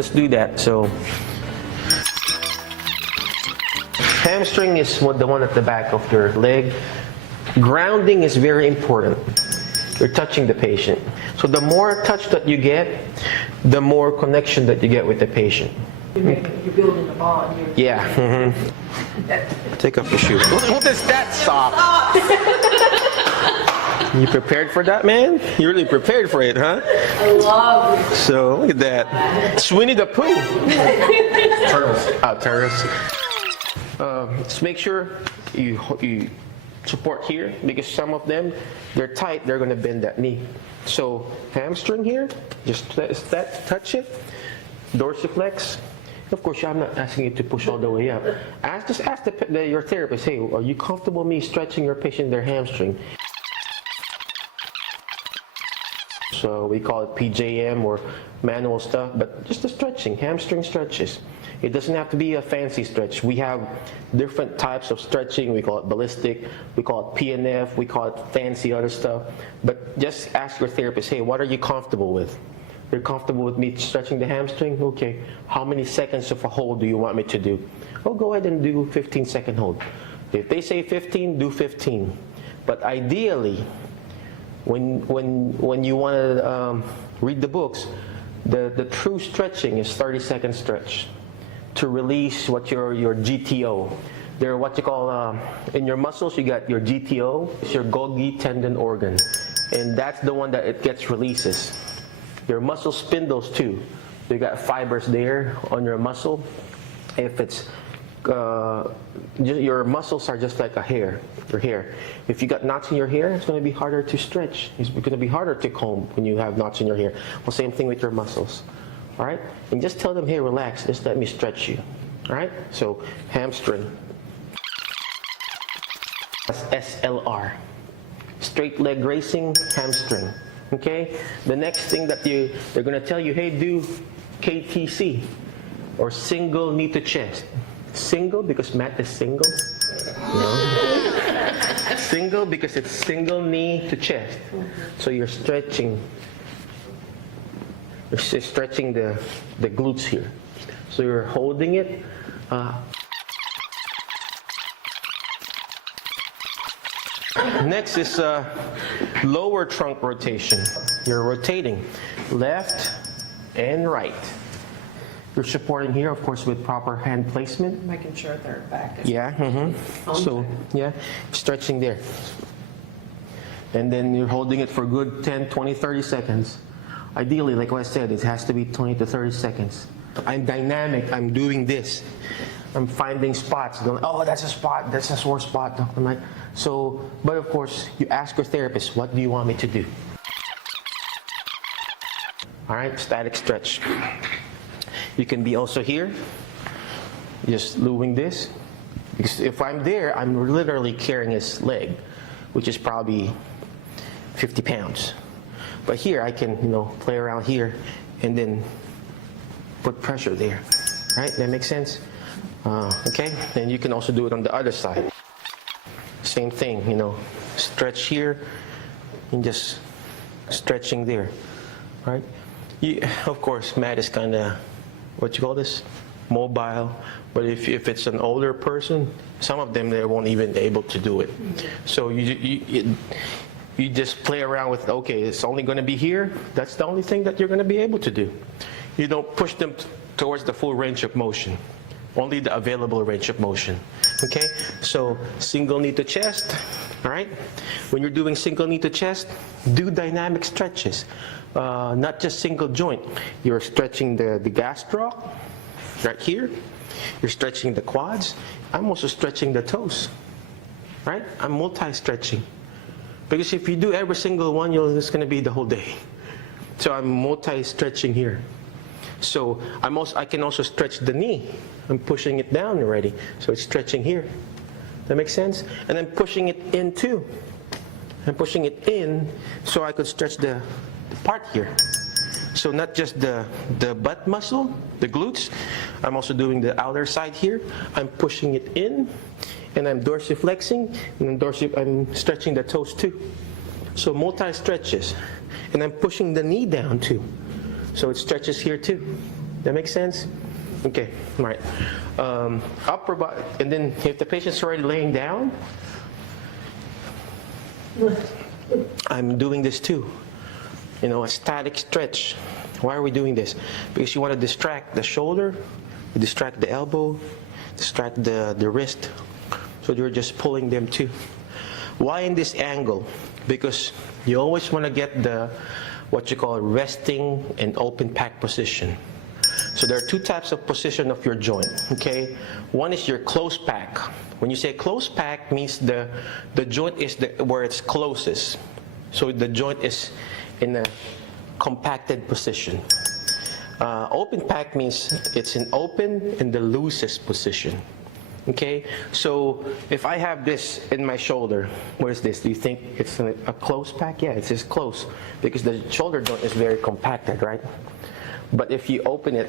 let's do that. So hamstring is the one at the back of your leg. Grounding is very important. You're touching the patient. So the more touch that you get, the more connection that you get with the patient. You're building a bond. Yeah. Take off your shoes. What is that sock? You prepared for that, man? You really prepared for it, huh? I love it. So look at that. Sweeney the Pooh. Turtles. Turtles. Just make sure you support here, because some of them, they're tight, they're going to bend that knee. So hamstring here, just touch it. Dorsiflex. Of course, I'm not asking you to push all the way up. Just ask your therapist, hey, are you comfortable me stretching your patient their hamstring? So we call it PJM or manual stuff, but just the stretching, hamstring stretches. It doesn't have to be a fancy stretch. We have different types of stretching. We call it ballistic, we call it PNF, we call it fancy other stuff. But just ask your therapist, hey, what are you comfortable with? You're comfortable with me stretching the hamstring? Okay. How many seconds of a hold do you want me to do? Oh, go ahead and do 15-second hold. If they say 15, do 15. But ideally, when you want to read the books, the true stretching is 30-second stretch to release what your GTO. They're what you call, in your muscles, you got your GTO, it's your Golgi tendon organ. And that's the one that it gets releases. Your muscle spindles too. You got fibers there on your muscle. If it's your muscles are just like your hair. If you got knots in your hair, it's going to be harder to stretch. It's going to be harder to comb when you have knots in your hair. Well, same thing with your muscles. All right, and just tell them, hey, relax. Just let me stretch you. All right. So hamstring. That's SLR. Straight leg racing, hamstring. Okay. The next thing that they're going to tell you, hey, do KTC or single knee to chest. Single because Matt is single. No. Single because it's single knee to chest. So you're stretching. You're stretching the glutes here. So you're holding it. Next is lower trunk rotation. You're rotating left and right. You're supporting here, of course, with proper hand placement. Making sure their back is. Yeah. So, yeah, stretching there. And then you're holding it for good 10, 20, 30 seconds. Ideally, like what I said, it has to be 20 to 30 seconds. I'm dynamic. I'm doing this. I'm finding spots. Going, oh, that's a spot. That's a sore spot. I'm like, so, but of course, you ask your therapist, what do you want me to do? All right, static stretch. You can be also here, just doing this. Because if I'm there, I'm literally carrying his leg, which is probably 50 pounds. But here, I can, play around here and then put pressure there. Right? That makes sense? Okay? And you can also do it on the other side. Same thing, stretch here and just stretching there. Right? Of course, Matt is kind of, what you call this? Mobile. But if it's an older person, some of them, they won't even be able to do it. So you just play around with, okay, it's only going to be here. That's the only thing that you're going to be able to do. You don't push them towards the full range of motion. Only the available range of motion. Okay? So single knee to chest. All right? When you're doing single knee to chest, do dynamic stretches. Not just single joint. You're stretching the gastroc right here. You're stretching the quads. I'm also stretching the toes. Right? I'm multi-stretching. Because if you do every single one, it's going to be the whole day. So I'm multi-stretching here. So I can also stretch the knee. I'm pushing it down already. So it's stretching here. That makes sense? And I'm pushing it in too. I'm pushing it in so I could stretch the part here. So not just the butt muscle, the glutes. I'm also doing the outer side here. I'm pushing it in. And I'm dorsiflexing, and I'm stretching the toes too. So multi-stretches. And I'm pushing the knee down too. So it stretches here too. That makes sense? Okay, all right. Upper body, and then if the patient's already laying down, I'm doing this too. You know, a static stretch. Why are we doing this? Because you want to distract the shoulder, distract the elbow, distract the wrist. So you're just pulling them too. Why in this angle? Because you always want to get the, what you call resting and open pack position. So there are two types of position of your joint, okay? One is your close pack. When you say close pack, means the joint is where it's closest. So the joint is in a compacted position. Open pack means it's in open in the loosest position. Okay, so if I have this in my shoulder, what is this? Do you think it's a close pack? Yeah, it's just close because the shoulder joint is very compacted, right? But if you open it,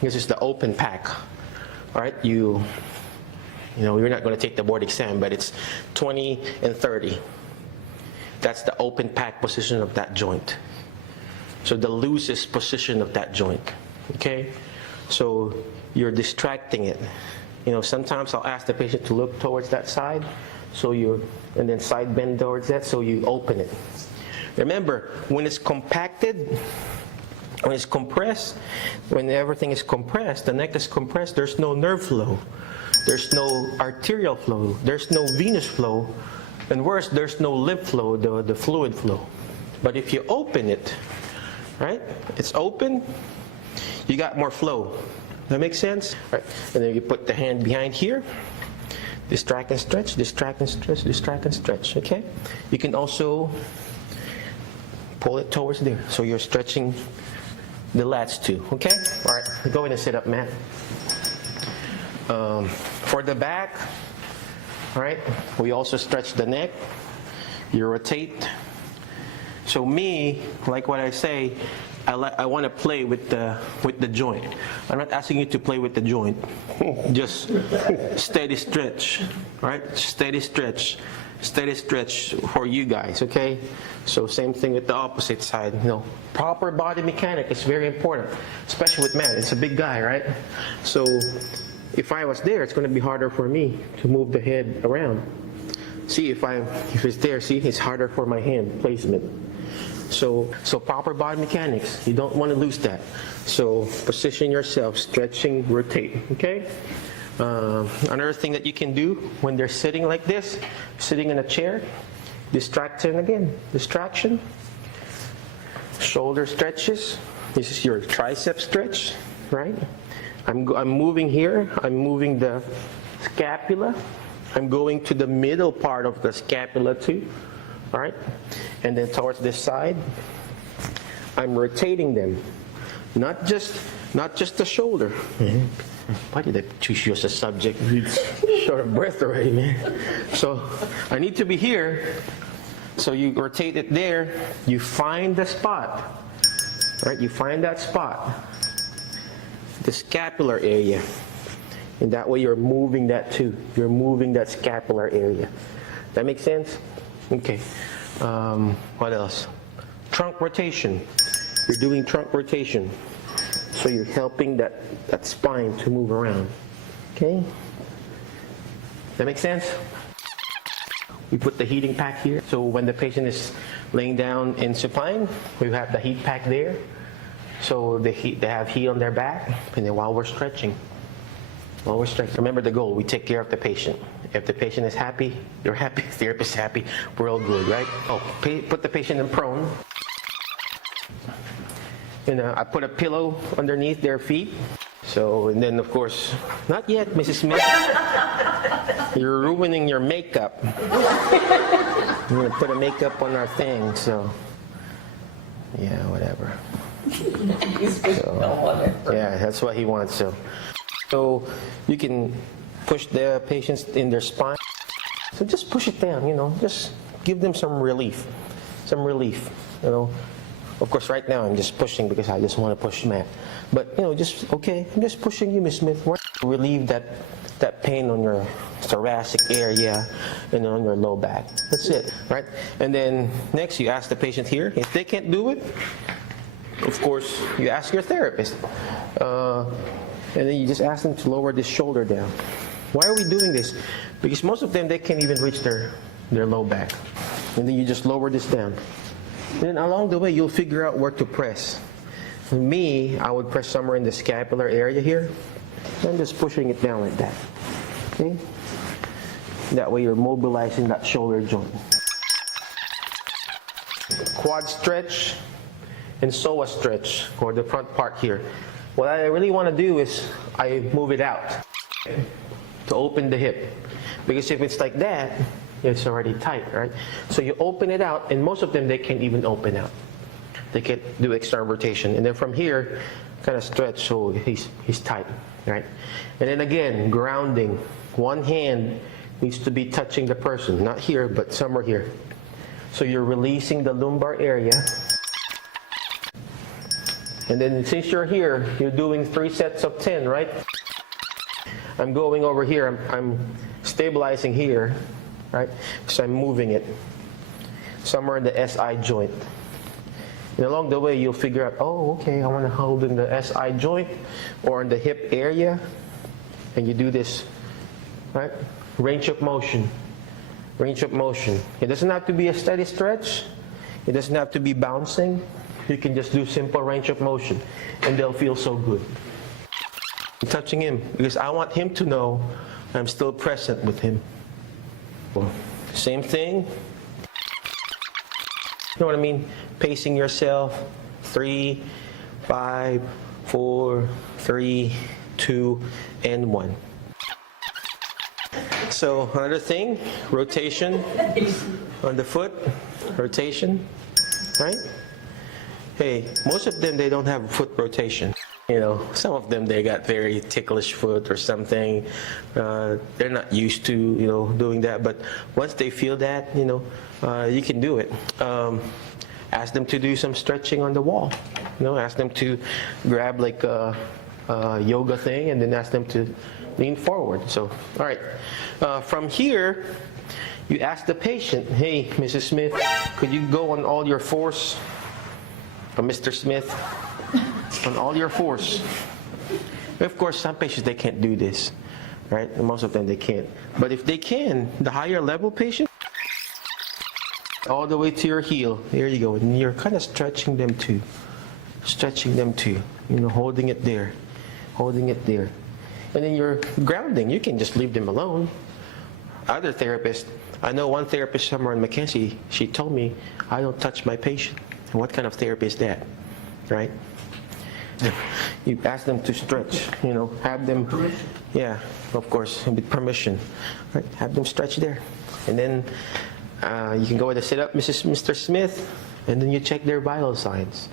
this is the open pack. All right, you know, you're not going to take the board exam, but it's 20 and 30. That's the open pack position of that joint. So the loosest position of that joint. Okay, so you're distracting it. You know, sometimes I'll ask the patient to look towards that side, so and then side bend towards that, so you open it. Remember, when it's compacted, when it's compressed, when everything is compressed, the neck is compressed, there's no nerve flow, there's no arterial flow, there's no venous flow, and worse, there's no lymph flow, the fluid flow. But if you open it, right, it's open, you got more flow. That makes sense? Right. And then you put the hand behind here, distract and stretch, distract and stretch, distract and stretch, okay? You can also pull it towards there, so you're stretching the lats too, okay? All right, go ahead and sit up, Matt. For the back, all right, we also stretch the neck, you rotate. So me, like what I say, I want to play with the joint. I'm not asking you to play with the joint. Just steady stretch, right? Steady stretch for you guys, okay? So same thing with the opposite side. You know, proper body mechanic is very important, especially with man. It's a big guy, right? So if I was there, it's going to be harder for me to move the head around. See, if it's there, see, it's harder for my hand placement. So proper body mechanics, you don't want to lose that. So position yourself, stretching, rotate, okay? Another thing that you can do when they're sitting like this, sitting in a chair, distraction again, distraction, shoulder stretches. This is your tricep stretch, right? I'm moving here, I'm moving the scapula, I'm going to the middle part of the scapula too. All right, and then towards this side, I'm rotating them, not just the shoulder. Why did I choose you as a subject? Short of breath already, man. So I need to be here. So you rotate it there. You find the spot. All right, you find that spot, the scapular area, and that way you're moving that too. You're moving that scapular area. That makes sense? Okay, what else? Trunk rotation. You're doing trunk rotation. So you're helping that spine to move around. Okay? That makes sense? We put the heating pack here. So when the patient is laying down in supine, we have the heat pack there. So they have heat on their back, and then while we're stretching, remember the goal, we take care of the patient. If the patient is happy, you're happy, the therapist is happy, we're all good, right? Oh, put the patient in prone. And I put a pillow underneath their feet. So, and then of course, not yet, Mrs. Smith. You're ruining your makeup. We're gonna put a makeup on our thing, so yeah, whatever. So, yeah, that's what he wants. So you can push the patients in their spine. So just push it down, you know, just give them some relief, you know. Of course, right now I'm just pushing because I just want to push Matt. But, you know, just, okay, I'm just pushing you, Miss Smith. Relieve that pain on your thoracic area and on your low back. That's it, right? And then next you ask the patient here, if they can't do it, of course, you ask your therapist. And then you just ask them to lower this shoulder down. Why are we doing this? Because most of them, they can't even reach their low back. And then you just lower this down. And then along the way, you'll figure out where to press. For me, I would press somewhere in the scapular area here. I'm just pushing it down like that. Okay? That way you're mobilizing that shoulder joint. Quad stretch and psoas stretch, or the front part here. What I really want to do is I move it out to open the hip. Because if it's like that, it's already tight, right? So you open it out, and most of them, they can't even open out. They can't do external rotation. And then from here, kind of stretch so he's tight, right? And then again, grounding. One hand needs to be touching the person, not here, but somewhere here. So you're releasing the lumbar area. And then since you're here, you're doing 3 sets of 10, right? I'm going over here, I'm stabilizing here, right? So I'm moving it somewhere in the SI joint. And along the way, you'll figure out, oh, okay, I want to hold in the SI joint or in the hip area. And you do this, right? Range of motion. Range of motion. It doesn't have to be a steady stretch. It doesn't have to be bouncing. You can just do simple range of motion, and they'll feel so good. I'm touching him because I want him to know I'm still present with him. Same thing. You know what I mean? Pacing yourself. 3, 5, 4, 3, 2, and 1. So another thing, rotation on the foot, rotation, right? Hey, most of them, they don't have foot rotation. You know, some of them, they got very ticklish foot or something. They're not used to, you know, doing that. But once they feel that, you know, you can do it. Ask them to do some stretching on the wall. You know, ask them to grab like a yoga thing and then ask them to lean forward. So, all right. From here, you ask the patient, hey, Mrs. Smith, could you go on all your fours? Or Mr. Smith, on all your fours. Of course, some patients, they can't do this, right? And most of them, they can't. But if they can, the higher level patient, all the way to your heel. There you go. And you're kind of stretching them too. Stretching them too. You know, holding it there. Holding it there. And then you're grounding. You can just leave them alone. Other therapists, I know one therapist somewhere in Mackenzie, she told me, I don't touch my patient. What kind of therapy is that, right? You ask them to stretch, you know, have them, yeah, of course, with permission, right? Have them stretch there. And then you can go ahead and sit up, Mr. Smith, and then you check their vital signs.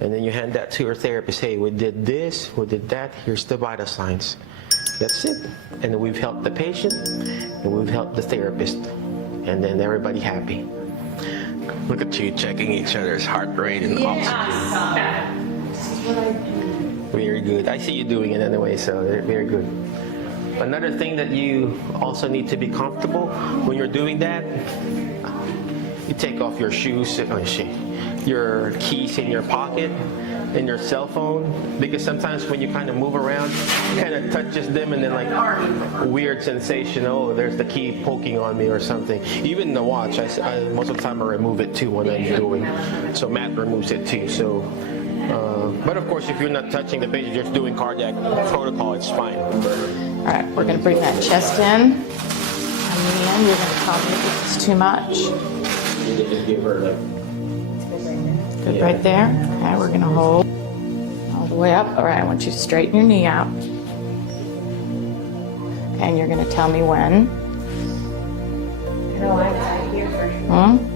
And then you hand that to your therapist. Hey, we did this, we did that, here's the vital signs. That's it. And we've helped the patient, and we've helped the therapist. And then everybody happy. Look at you checking each other's heart rate and oxygen. Very good. I see you doing it anyway, so very good. Another thing that you also need to be comfortable when you're doing that, you take off your shoes, your keys in your pocket, and your cell phone, because sometimes when you kind of move around, it kind of touches them and then like weird sensation, oh, there's the key poking on me or something. Even the watch, I most of the time I remove it too when I'm doing, so Matt removes it too. So, but of course if you're not touching the patient, you're just doing cardiac protocol, it's fine. All right, we're going to bring that chest in, and then you're going to tell me if it's too much. You just give her like, Good, right there. Okay, we're going to hold all the way up. All right, I want you to straighten your knee out. Okay, and you're going to tell me when. No, I got it here first. Hmm?